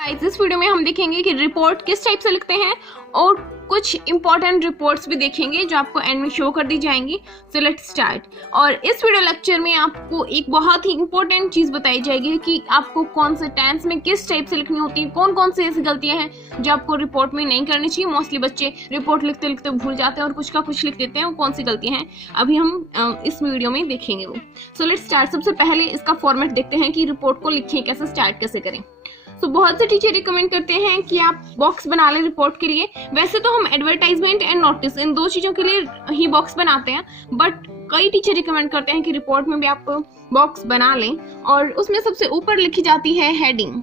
इस वीडियो में हम देखेंगे कि रिपोर्ट किस टाइप से लिखते हैं और कुछ इंपॉर्टेंट रिपोर्ट्स भी देखेंगे जो आपको एंड में शो कर दी जाएंगी। So let's start. और इस वीडियो लेक्चर में आपको एक बहुत ही इंपॉर्टेंट चीज़ बताई जाएगी कि आपको कौन से टेंस में किस टाइप से लिखनी होती है, कौन कौन सी ऐसी गलतियां हैं जो आपको रिपोर्ट में नहीं करनी चाहिए। मोस्टली बच्चे रिपोर्ट लिखते लिखते भूल जाते हैं और कुछ का कुछ लिख देते हैं। वो कौन सी गलतियां हैं अभी हम इस वीडियो में देखेंगे वो। So let's start. सबसे पहले इसका फॉर्मेट देखते हैं कि रिपोर्ट को लिखें कैसे, स्टार्ट कैसे करें। तो बहुत से टीचर रिकमेंड करते हैं कि आप बॉक्स बना लें रिपोर्ट के लिए। वैसे तो हम एडवर्टाइजमेंट एंड नोटिस इन दो चीज़ों के लिए ही बॉक्स बनाते हैं, बट कई टीचर रिकमेंड करते हैं कि रिपोर्ट में भी आप बॉक्स बना लें और उसमें सबसे ऊपर लिखी जाती है हेडिंग,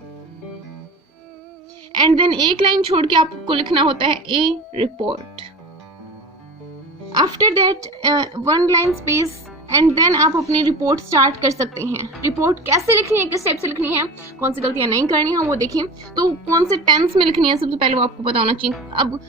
एंड देन एक लाइन छोड़ के आपको लिखना होता है a report. After that one line space and then आप अपनी रिपोर्ट स्टार्ट कर सकते हैं। रिपोर्ट कैसे लिखनी है, किस टाइप से लिखनी है, कौन सी गलतियां नहीं करनी है वो देखें। तो कौन से टेंस में लिखनी है सबसे पहले वो आपको पता होना चाहिए। अब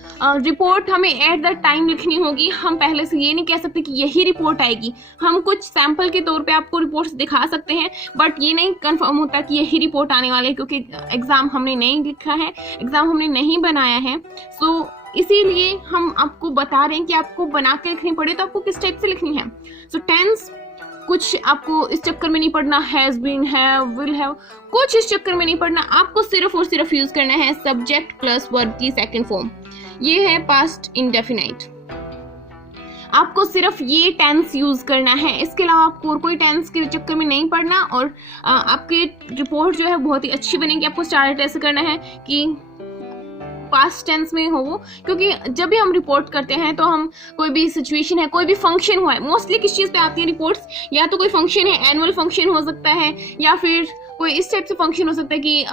रिपोर्ट हमें एट द टाइम लिखनी होगी। हम पहले से ये नहीं कह सकते कि यही रिपोर्ट आएगी। हम कुछ सैंपल के तौर पे आपको रिपोर्ट्स दिखा सकते हैं, बट ये नहीं कंफर्म होता कि यही रिपोर्ट आने वाले है, क्योंकि एग्जाम हमने नहीं लिखा है, एग्जाम हमने नहीं बनाया है। सो इसीलिए हम आपको बता रहे हैं कि आपको बना के लिखनी पड़े तो आपको किस टाइप से लिखनी है। सो टेंस कुछ आपको इस चक्कर में नहीं पड़ना, has been, have, will have, कुछ इस चक्कर में नहीं पड़ना। आपको सिर्फ और सिर्फ यूज करना है सब्जेक्ट प्लस वर्ब की सेकंड फॉर्म। ये है पास्ट इंडेफिनाइट। आपको सिर्फ ये टेंस यूज करना है, इसके अलावा आपको और कोई टेंस के चक्कर में नहीं पड़ना। और आपकी रिपोर्ट जो है बहुत ही अच्छी बनेगी। आपको स्टार्ट ऐसे करना है कि पास्ट टेंस में हो वो, क्योंकि जब भी हम रिपोर्ट करते हैं तो हम कोई भी सिचुएशन है, कोई भी फंक्शन हुआ है, मोस्टली किस चीज़ पे आती है रिपोर्ट्स, या तो कोई फंक्शन है, एनुअल फंक्शन हो सकता है, या फिर कोई इस टाइप से फंक्शन हो सकता है कि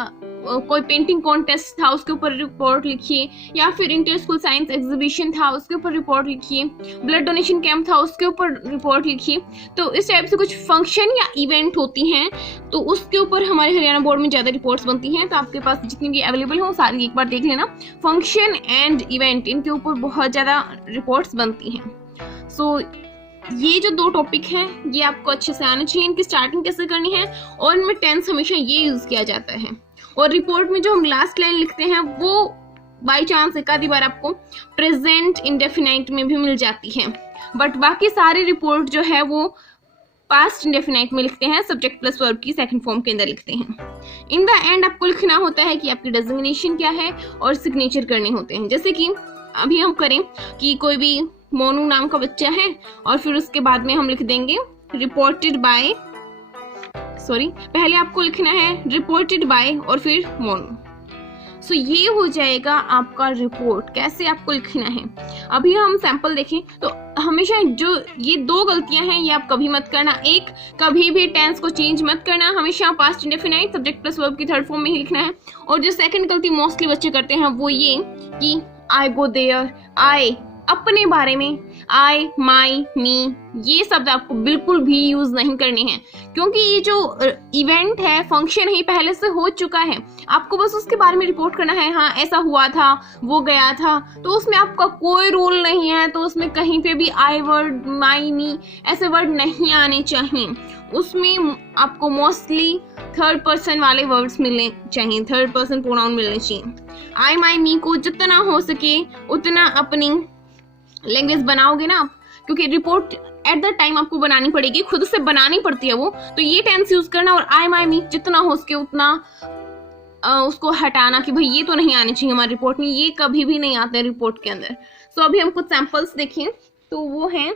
कोई पेंटिंग कॉन्टेस्ट था उसके ऊपर रिपोर्ट लिखिए, या फिर इंटर स्कूल साइंस एग्जीबिशन था उसके ऊपर रिपोर्ट लिखिए, ब्लड डोनेशन कैंप था उसके ऊपर रिपोर्ट लिखिए। तो इस टाइप से कुछ फंक्शन या इवेंट होती हैं तो उसके ऊपर हमारे हरियाणा बोर्ड में ज़्यादा रिपोर्ट्स बनती हैं। तो आपके पास जितनी भी अवेलेबल हो सारी एक बार देख लेना। फंक्शन एंड इवेंट, इनके ऊपर बहुत ज़्यादा रिपोर्ट्स बनती हैं। सो ये जो दो टॉपिक हैं ये आपको अच्छे से आने चाहिए। इनकी स्टार्टिंग कैसे करनी है, और इनमें टेंस हमेशा ये यूज़ किया जाता है। और रिपोर्ट में जो हम लास्ट लाइन लिखते हैं वो बाय चांस एक आधी बार आपको प्रेजेंट इंडेफिनाइट में भी मिल जाती है, बट बाकी सारी रिपोर्ट जो है वो पास्ट इंडेफिनाइट में लिखते हैं, सब्जेक्ट प्लस वर्ब की सेकंड फॉर्म के अंदर लिखते हैं। इन द एंड आपको लिखना होता है कि आपकी डेजिग्नेशन क्या है और सिग्नेचर करने होते हैं। जैसे कि अभी हम करें कि कोई भी मोनू नाम का बच्चा है और फिर उसके बाद में हम लिख देंगे रिपोर्टेड बाय, पहले आपको लिखना है रिपोर्टेड बाय और फिर मोनू। सो ये हो जाएगा आपका रिपोर्ट। कैसे आपको लिखना है अभी हम सैंपल देखें तो हमेशा जो ये दो गलतियां हैं ये आप कभी मत करना। एक, कभी भी टेंस को चेंज मत करना, हमेशा past indefinite subject plus verb की थर्ड फॉर्म में ही लिखना है। और जो सेकंड गलती मोस्टली बच्चे करते हैं वो ये कि आई गो देयर, आई अपने बारे में, आई, माई, मी, ये शब्द आपको बिल्कुल भी यूज नहीं करने हैं, क्योंकि ये जो इवेंट है, फंक्शन ही पहले से हो चुका है। आपको बस उसके बारे में रिपोर्ट करना है। हाँ ऐसा हुआ था, वो गया था, तो उसमें आपका कोई रूल नहीं है। तो उसमें कहीं पे भी आई वर्ड, माई, मी ऐसे वर्ड नहीं आने चाहिए। उसमें आपको मोस्टली थर्ड पर्सन वाले वर्ड्स मिलने चाहिए, थर्ड पर्सन प्रोनाउन मिलने चाहिए। आई, माई, मी को जितना हो सके उतना अपनी लैंग्वेज बनाओगे ना आप, क्योंकि रिपोर्ट एट द टाइम आपको बनानी पड़ेगी, खुद से बनानी पड़ती है वो। तो ये टेंस यूज करना और आई, माई, मी जितना हो सके उतना उसको हटाना कि भाई ये तो नहीं आने चाहिए हमारी रिपोर्ट में, ये कभी भी नहीं आते रिपोर्ट के अंदर। सो अभी हम कुछ सैंपल्स देखें तो वो है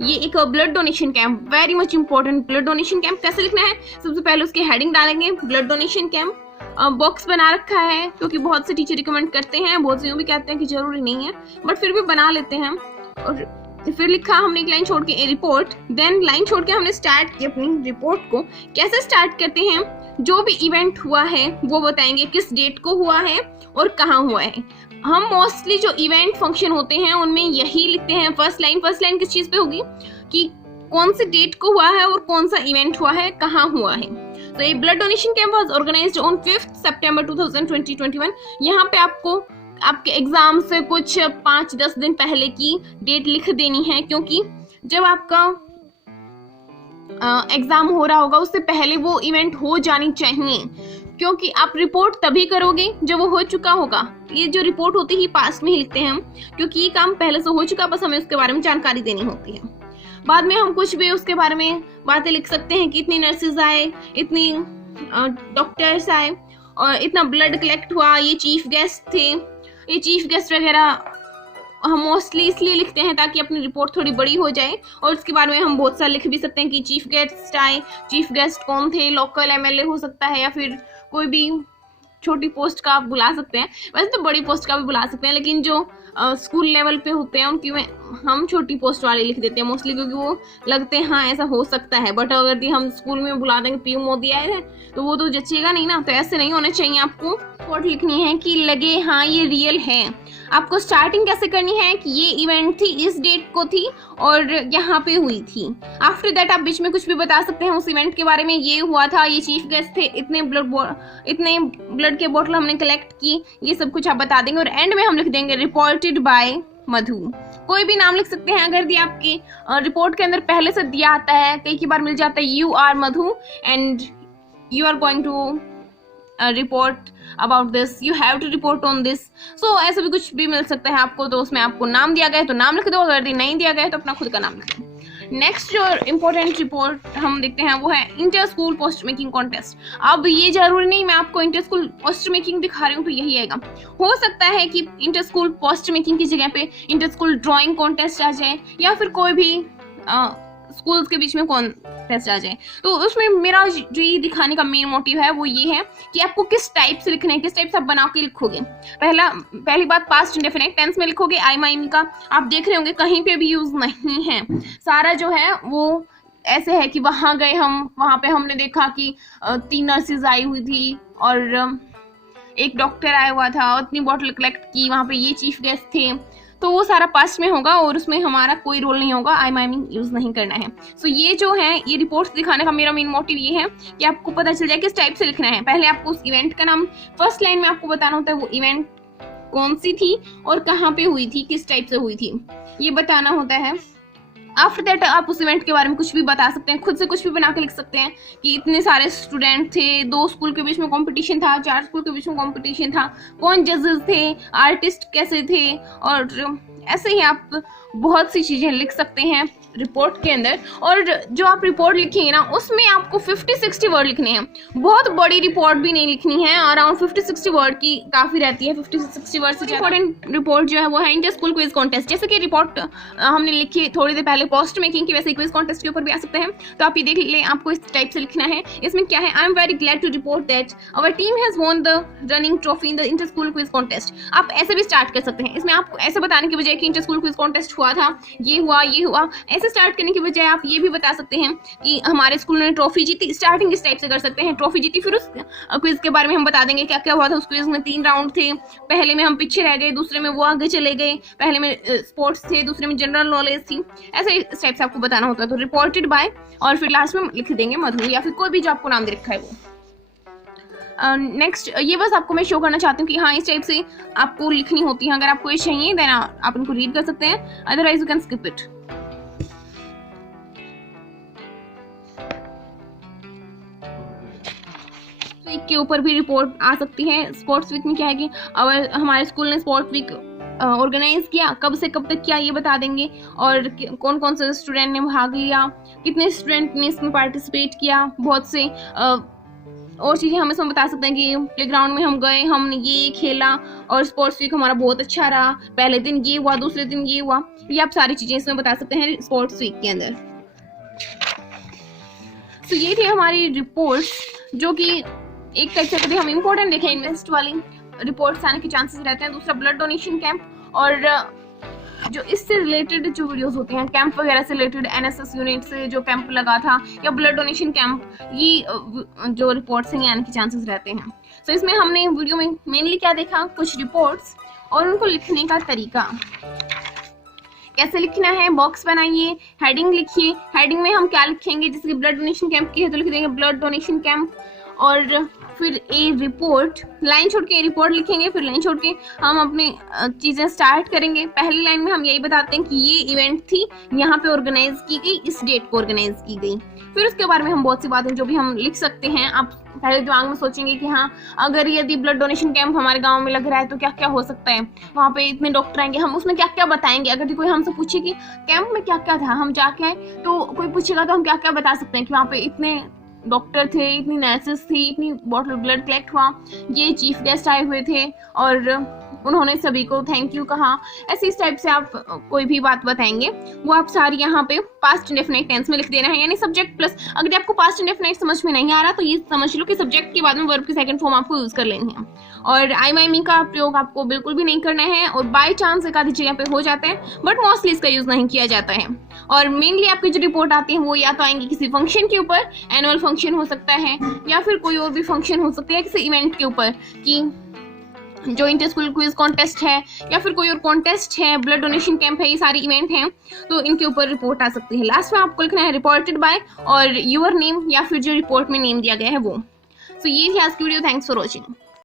ये एक blood donation camp, very much important. Blood donation camp कैसे लिखना है, सबसे पहले उसकी हेडिंग डालेंगे ब्लड डोनेशन कैंप। बॉक्स बना रखा है क्योंकि बहुत से टीचर रिकमेंड करते हैं, बहुत से यूँ भी कहते हैं कि जरूरी नहीं है, बट फिर भी बना लेते हैं। और फिर लिखा हमने एक लाइन छोड़ के ए रिपोर्ट, देन लाइन छोड़ के हमने स्टार्ट की अपनी रिपोर्ट को। कैसे स्टार्ट करते हैं, जो भी इवेंट हुआ है वो बताएंगे, किस डेट को हुआ है और कहाँ हुआ है। हम मोस्टली जो इवेंट फंक्शन होते हैं उनमें यही लिखते हैं। फर्स्ट लाइन किस चीज पे होगी कि कौन से डेट को हुआ है और कौन सा इवेंट हुआ है, कहाँ हुआ है। तो ये blood donation camp was organized on 5 September 2021। यहाँ पे आपको आपके एग्जाम से कुछ 5-10 दिन पहले की डेट लिख देनी है, क्योंकि जब आपका एग्जाम हो रहा होगा उससे पहले वो इवेंट हो जानी चाहिए। क्योंकि आप रिपोर्ट तभी करोगे जब वो हो चुका होगा। ये जो रिपोर्ट होती है पास्ट में ही लिखते हैं हम, क्योंकि ये काम पहले से हो चुका, बस हमें उसके बारे में जानकारी देनी होती है। बाद में हम कुछ भी उसके बारे में बातें लिख सकते हैं कि इतनी नर्सेज आए, इतनी डॉक्टर्स आए और इतना ब्लड कलेक्ट हुआ, ये चीफ गेस्ट थे। ये चीफ गेस्ट वगैरह हम मोस्टली इसलिए लिखते हैं ताकि अपनी रिपोर्ट थोड़ी बड़ी हो जाए, और उसके बारे में हम बहुत सारा लिख भी सकते हैं कि चीफ गेस्ट आए। चीफ गेस्ट कौन थे? लोकल एमएलए हो सकता है या फिर कोई भी छोटी पोस्ट का आप बुला सकते हैं। वैसे तो बड़ी पोस्ट का भी बुला सकते हैं, लेकिन जो स्कूल लेवल पे होते हैं उनकी में हम छोटी पोस्ट वाले लिख देते हैं मोस्टली, क्योंकि वो लगते हैं हाँ ऐसा हो सकता है। बट अगर हम स्कूल में बुला देंगे पीएम मोदी आए थे तो वो तो जचेगा नहीं ना। तो ऐसे नहीं होना चाहिए। आपको रिपोर्ट लिखनी है कि लगे हाँ ये रियल है। आपको स्टार्टिंग कैसे करनी है कि ये इवेंट थी, इस डेट को थी और यहाँ पे हुई थी। आफ्टर दैट आप बीच में कुछ भी बता सकते हैं उस इवेंट के बारे में। ये हुआ था, ये चीफ गेस्ट थे, इतने ब्लड के बोतल हमने कलेक्ट की, ये सब कुछ आप बता देंगे। और एंड में हम लिख देंगे रिपोर्टेड बाय मधु। कोई भी नाम लिख सकते हैं अगर दिया आपकी रिपोर्ट के अंदर पहले से दिया आता है। कई बार मिल जाता है you are Madhu and you are going to report about this, you have to report on this. So ऐसा भी कुछ भी मिल सकता है आपको। तो उसमें आपको नाम दिया गया है तो नाम लिख दो, अगर नहीं दिया गया है तो अपना खुद का नाम लिख दो। नेक्स्ट जो इम्पोर्टेंट रिपोर्ट हम देखते हैं वो है inter school post making contest. अब ये जरूरी नहीं मैं आपको इंटर स्कूल पोस्ट मेकिंग दिखा रही हूँ तो यही आएगा। हो सकता है कि इंटर स्कूल पोस्ट मेकिंग की जगह पे इंटर स्कूल ड्राइंग कॉन्टेस्ट आ जाए या फिर कोई भी स्कूल्स के बीच में कॉन्टेस्ट आ जाए। तो उसमें मेरा जो ये दिखाने का मेन मोटिव है वो ये है कि आपको किस टाइप से लिखना है, किस टाइप से आप बना के लिखोगे। पहली बात पास्ट इंडेफिनिट टेंस में लिखोगे। आई माइन का आप देख रहे होंगे कहीं पे भी यूज नहीं है। सारा जो है वो ऐसे है कि वहां गए हम, वहां पे हमने देखा कि 3 नर्सेज आई हुई थी और एक डॉक्टर आया हुआ था, इतनी बॉटल कलेक्ट की, वहां पे ये चीफ गेस्ट थे। तो वो सारा पास्ट में होगा और उसमें हमारा कोई रोल नहीं होगा। आई माइनिंग यूज नहीं करना है। सो ये जो है ये रिपोर्ट्स दिखाने का मेरा मेन मोटिव ये है कि आपको पता चल जाए किस टाइप से लिखना है। पहले आपको उस इवेंट का नाम फर्स्ट लाइन में आपको बताना होता है, वो इवेंट कौन सी थी और कहाँ पे हुई थी, किस टाइप से हुई थी, ये बताना होता है। आफ्टर दैट आप उस इवेंट के बारे में कुछ भी बता सकते हैं, खुद से कुछ भी बना के लिख सकते हैं कि इतने सारे स्टूडेंट थे, 2 स्कूल के बीच में कंपटीशन था, 4 स्कूल के बीच में कंपटीशन था, कौन जजेस थे, आर्टिस्ट कैसे थे, और ऐसे ही आप बहुत सी चीजें लिख सकते हैं रिपोर्ट के अंदर। और जो आप रिपोर्ट लिखेंगे ना उसमें आपको 50-60 वर्ड लिखने हैं। बहुत बड़ी रिपोर्ट भी नहीं लिखनी है, अराउंड 50-60 वर्ड की काफ़ी रहती है। 50-60 वर्ड से इंपॉर्टेंट रिपोर्ट जो है वो है इंटर स्कूल क्विज कॉन्टेस्ट। जैसे कि रिपोर्ट हमने लिखी थोड़ी देर पहले पोस्ट मेकिंग की, वैसे क्विज कॉन्टेस्ट के ऊपर भी आ सकते हैं। तो आप ये देख लें, आपको इस टाइप से लिखना है। इसमें क्या है, I am very glad to report that our team has won the running trophy in the inter school quiz contest. आप ऐसे भी स्टार्ट कर सकते हैं। इसमें आपको ऐसे बताने की बजाय कि इंटर स्कूल क्विज कॉन्टेस्ट हुआ था, ये हुआ, ऐसे स्टार्ट करने की बजाय आप ये भी बता सकते हैं कि हमारे स्कूल ने ट्रॉफी जीती। स्टार्टिंग इस टाइप से कर सकते हैं, ट्रॉफी जीती, फिर उस क्विज के बारे में हम बता देंगे क्या क्या हुआ था। उस क्विज में 3 राउंड थे, पहले में हम पीछे रह गए, दूसरे में वो आगे चले गए, पहले में स्पोर्ट्स थे, दूसरे में जनरल नॉलेज थी। ऐसे इस टाइप से आपको बताना होता है। तो रिपोर्टेड बाय और फिर लास्ट में लिख देंगे मधु या फिर कोई भी जो आपको नाम दे रखा है वो। नेक्स्ट ये बस आपको मैं शो करना चाहती हूँ कि हाँ इस टाइप से आपको लिखनी होती है। अगर आपको ये चाहिए देन आप इनको रीड कर सकते हैं, otherwise you can skip it. के ऊपर भी रिपोर्ट आ सकती है। स्पोर्ट्स वीक में क्या है कि अगर हमारे स्कूल ने स्पोर्ट्स वीक ऑर्गेनाइज किया, कब से कब तक किया ये बता देंगे, और कौन कौन से स्टूडेंट ने भाग लिया, कितने स्टूडेंट ने इसमें पार्टिसिपेट किया, बहुत से और चीज़ें हम इसमें बता सकते हैं कि प्लेग्राउंड में हम गए, हमने ये खेला और स्पोर्ट्स वीक हमारा बहुत अच्छा रहा, पहले दिन ये हुआ, दूसरे दिन ये हुआ। ये आप सारी चीज़ें इसमें बता सकते हैं स्पोर्ट्स वीक के अंदर। तो ये थी हमारी रिपोर्ट्स, जो कि एक टाइप से कभी हम इम्पोर्टेंट देखें इन्वेस्ट वाली रिपोर्ट्स आने के चांसेस रहते हैं। दूसरा ब्लड डोनेशन कैंप, और जो इससे रिलेटेड जो वीडियोस होते हैं कैंप वगैरह से रिलेटेड, एनएसएस यूनिट से जो कैंप लगा था या ब्लड डोनेशन कैंप, ये जो रिपोर्ट्स हैं आने के चांसेस रहते हैं। तो इसमें हमने वीडियो में मेनली क्या देखा, कुछ रिपोर्ट्स और उनको लिखने का तरीका कैसे लिखना है। बॉक्स बनाइए, हेडिंग लिखिए। हेडिंग में हम क्या लिखेंगे, जैसे कि ब्लड डोनेशन कैंप की है तो लिख देंगे ब्लड डोनेशन कैंप, और फिर ए रिपोर्ट, लाइन छोड़ के रिपोर्ट लिखेंगे, फिर लाइन छोड़ के हम अपनी चीज़ें स्टार्ट करेंगे। पहली लाइन में हम यही बताते हैं कि ये इवेंट थी, यहाँ पे ऑर्गेनाइज की गई, इस डेट को ऑर्गेनाइज की गई। फिर उसके बारे में हम बहुत सी बातें जो भी हम लिख सकते हैं। आप पहले दिमाग में सोचेंगे कि हाँ, अगर यदि ब्लड डोनेशन कैंप हमारे गांव में लग रहा है तो क्या क्या हो सकता है, वहाँ पे इतने डॉक्टर आएंगे, हम उसमें क्या क्या बताएंगे। अगर कोई हमसे पूछे कि कैंप में क्या क्या था, हम जाके आए, तो कोई पूछेगा तो हम क्या क्या बता सकते हैं कि वहाँ पे इतने डॉक्टर थे, इतनी नर्सेस थी, इतनी बॉटल ब्लड कलेक्ट हुआ, ये चीफ गेस्ट आए हुए थे और उन्होंने सभी को थैंक यू कहा। ऐसे इस टाइप से आप कोई भी बात बताएंगे वो आप सारी यहाँ पे पास्ट इंडेफिनिट टेंस में लिख देना है, यानी सब्जेक्ट प्लस। अगर आपको पास्ट इंडेफिनिट समझ में नहीं आ रहा तो ये समझ लो कि सब्जेक्ट के बाद में वर्ब की सेकंड फॉर्म आपको यूज कर लेनी है। और आई माई मी का प्रयोग आपको बिल्कुल भी नहीं करना है, और बाय चांस एक आधी जगह पे हो जाता है, बट मोस्टली इसका यूज नहीं किया जाता है। और मेनली आपकी जो रिपोर्ट आती है वो या तो आएंगी किसी फंक्शन के ऊपर, एनुअल फंक्शन हो सकता है, या फिर कोई और भी फंक्शन हो सकता है, किसी इवेंट के ऊपर कि जो इंटर स्कूल क्विज कॉन्टेस्ट है या फिर कोई और कॉन्टेस्ट है, ब्लड डोनेशन कैंप है, ये सारी इवेंट हैं, तो इनके ऊपर रिपोर्ट आ सकती है। लास्ट में आपको लिखना है रिपोर्टेड बाय और यूर नेम, या फिर जो रिपोर्ट में नेम दिया गया है वो। सो ये थी आज की वीडियो। Thanks for watching.